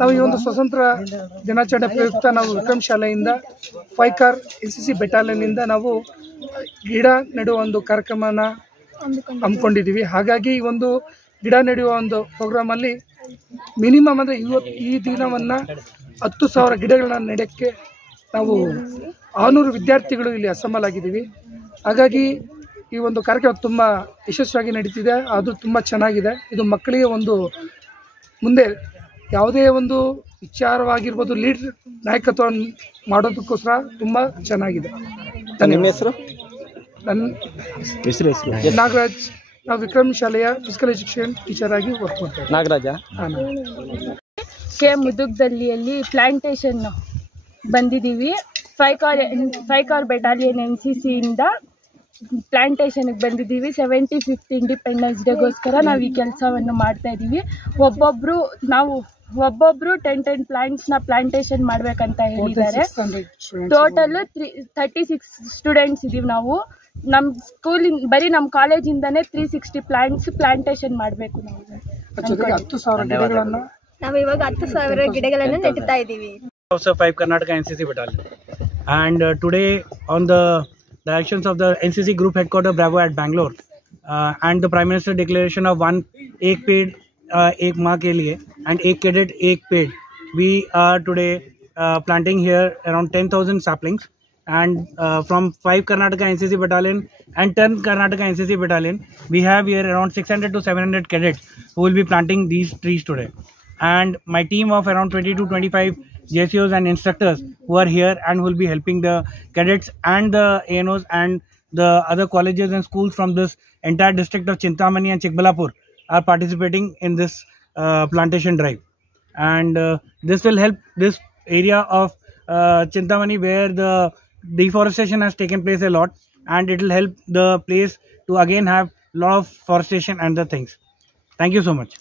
ನಾವು ಈ ಒಂದು ಸ್ವತಂತ್ರ ದಿನಾಚರಣೆ ಪ್ರಯುಕ್ತ ನಾವು ವಿಕ್ರಮ್ ಶಾಲೆಯಿಂದ 5 ಕಾರ್ NCC ಬೆಟಾಲಿಯನ್ನಿಂದ ನಾವು ಗಿಡ ನೆಡುವ ಒಂದು ಕಾರ್ಯಕ್ರಮನ ಹಮ್ಮಿಕೊಂಡಿದ್ದೀವಿ. ಹಾಗಾಗಿ ಈ ಒಂದು ಗಿಡ ನೆಡುವ ಒಂದು ಪ್ರೋಗ್ರಾಮಲ್ಲಿ ಮಿನಿಮಮ್ ಅಂದರೆ ಈ ದಿನವನ್ನು 10,000 ಗಿಡಗಳನ್ನ ನೆಡೋಕ್ಕೆ ನಾವು 600 ವಿದ್ಯಾರ್ಥಿಗಳು ಇಲ್ಲಿ ಅಸೆಂಬಲ್ ಆಗಿದ್ದೀವಿ. ಹಾಗಾಗಿ ಈ ಒಂದು ಕಾರ್ಯಕ್ರಮ ತುಂಬ ಯಶಸ್ವಿಯಾಗಿ ನಡೀತಿದೆ. ಅದು ತುಂಬ ಚೆನ್ನಾಗಿದೆ. ಇದು ಮಕ್ಕಳಿಗೆ ಒಂದು ಮುಂದೆ ಯಾವುದೇ ಒಂದು ವಿಚಾರವಾಗಿರ್ಬೋದು ಲೀಡರ್ ನಾಯಕತ್ವ ಮಾಡೋದಕ್ಕೋಸ್ಕರ ತುಂಬ ಚೆನ್ನಾಗಿದೆ. ನಿಮ್ಮ ಹೆಸರು? ನನ್ನ ನಾಗರಾಜ್. ನಾವು ವಿಕ್ರಮ್ ಶಾಲೆಯ ಫಿಸಿಕಲ್ ಎಜುಕೇಷನ್ ಟೀಚರ್ ಆಗಿ ವರ್ಕ್ ಮಾಡ್ತೇವೆ. ನಾಗರಾಜ ಕೆ ಮುದುಗ್ದಲ್ಲಿಯಲ್ಲಿ ಪ್ಲಾಂಟೇಶನ್ ಬಂದಿದ್ದೀವಿ. 5 ಕಾರ್ ಬೆಟಾಲಿಯನ್ NCCಯಿಂದ ಪ್ಲಾಂಟೇಶನ್ಗೆ ಬಂದಿದ್ದೀವಿ. 75th ಇಂಡಿಪೆಂಡೆನ್ಸ್ ಡೇಗೋಸ್ಕರ ನಾವು ಈ ಕೆಲಸವನ್ನು ಮಾಡ್ತಾ ಇದ್ದೀವಿ. ಒಬ್ಬೊಬ್ಬರು 10 ಪ್ಲಾಂಟ್ಸ್ನ ಪ್ಲಾಂಟೇಶನ್ ಮಾಡಬೇಕಂತ ಹೇಳಿದ್ದಾರೆ. ಟೋಟಲ್ 36 ಸ್ಟೂಡೆಂಟ್ಸ್ ಇದ್ದೀವಿ ನಾವು. ನಮ್ಮ ಸ್ಕೂಲಿಂದ ಬರೀ ನಮ್ಮ ಕಾಲೇಜಿಂದನೇ 360 ಪ್ಲಾಂಟೇಶನ್ ಮಾಡಬೇಕು. ನಾವು ಇವಾಗ 10,000 ಗಿಡಗಳನ್ನು ನೆಡ್ತಾ ಇದ್ದೀವಿ. 5 Karnataka NCC battalion, and today on the directions of the NCC group headquarters Bravo at Bangalore and the Prime Minister declaration of एक पेड़ एक माह के लिए and एक cadet एक पेड़, we are today planting here around 10,000 saplings, and from 5 Karnataka NCC battalion and 10 Karnataka NCC battalion we have here around 600 to 700 cadets who will be planting these trees today, and my team of around 20 to 25 JCOs and instructors who are here and will be helping the cadets and the ANOs and the other colleges and schools from this entire district of Chintamani and Chikbalapur are participating in this plantation drive, and this will help this area of Chintamani where the deforestation has taken place a lot, and it will help the place to again have lot of forestation and the things. Thank you so much.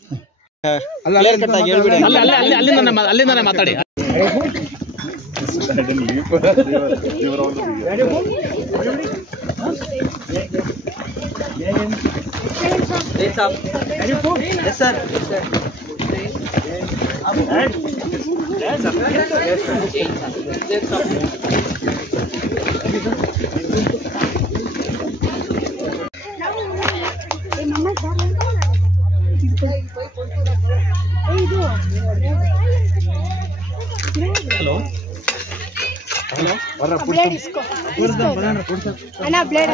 Hello. Blade isko. Ana blade.